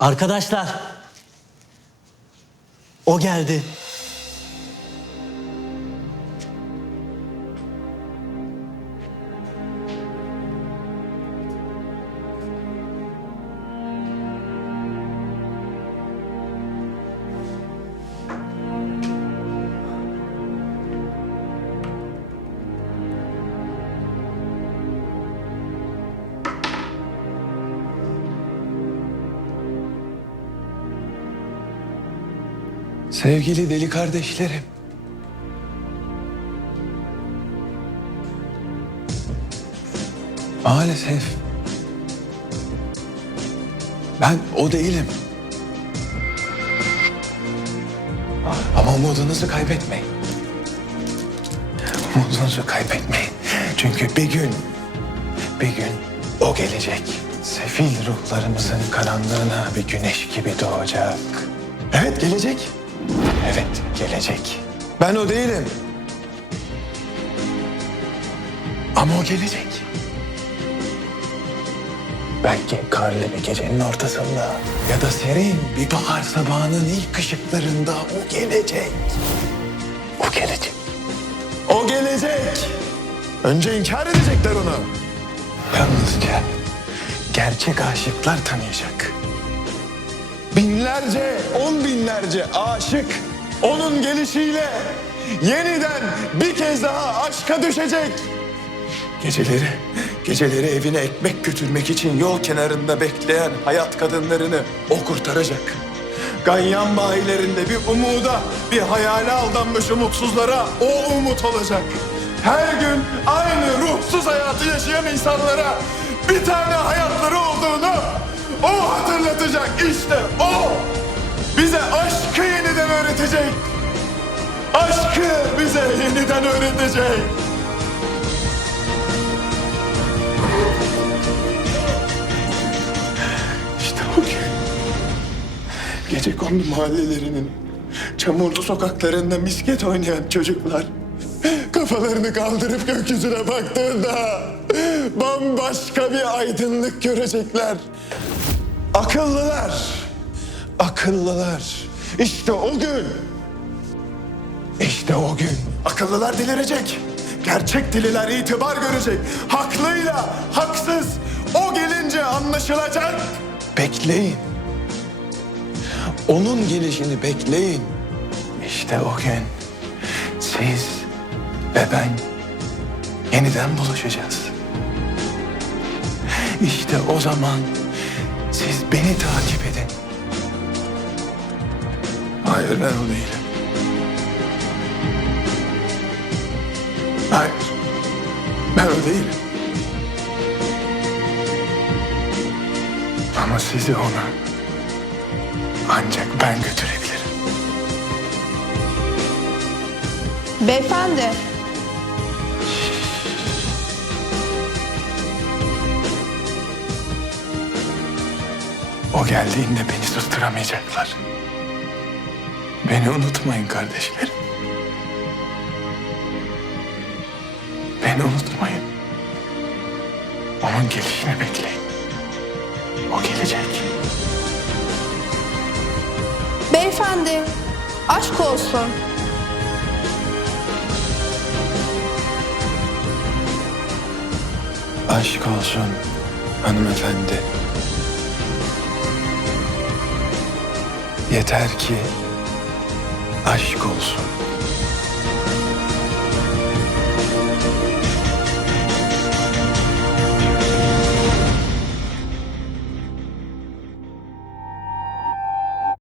Arkadaşlar. O geldi. Sevgili deli kardeşlerim. Maalesef ben o değilim. Ama umudunuzu kaybetmeyin. Umudunuzu kaybetmeyin. Çünkü bir gün, bir gün o gelecek. Sefil ruhlarımızın karanlığına bir güneş gibi doğacak. Evet gelecek. Evet gelecek. Ben o değilim. Ama o gelecek. Belki karlı bir gecenin ortasında ya da serin bir bahar sabahının ilk ışıklarında o gelecek. O gelecek. O gelecek. Önce inkar edecekler onu. Yalnızca gerçek aşıklar tanıyacak. Binlerce, on binlerce aşık onun gelişiyle yeniden bir kez daha aşka düşecek. Geceleri, geceleri evine ekmek götürmek için yol kenarında bekleyen hayat kadınlarını o kurtaracak. Ganyan bayilerinde bir umuda, bir hayale aldanmış umutsuzlara o umut olacak. Her gün aynı ruhsuz hayatı yaşayan insanlara bir tane hayatları olduğunu o hatırlatacak. İşte o bize aşkı öğretecek. Aşkı bize yeniden öğretecek. İşte o gece kondu mahallelerinin çamurlu sokaklarında misket oynayan çocuklar kafalarını kaldırıp gökyüzüne baktığında bambaşka bir aydınlık görecekler. Akıllılar, akıllılar. İşte o gün, işte o gün. Akıllılar delirecek. Gerçek deliler itibar görecek. Haklıyla haksız o gelince anlaşılacak. Bekleyin. Onun gelişini bekleyin. İşte o gün siz ve ben yeniden buluşacağız. İşte o zaman siz beni takip edin. Hayır ben o değilim. Hayır. Ben o değilim. Ama sizi ona ancak ben götürebilirim. Beyefendi, O geldiğinde beni susturamayacaklar. Beni unutmayın kardeşlerim. Beni unutmayın. Onun gelişini bekleyin. O gelecek. beyefendi, aşk olsun. Aşk olsun hanımefendi. Yeter ki aşk olsun.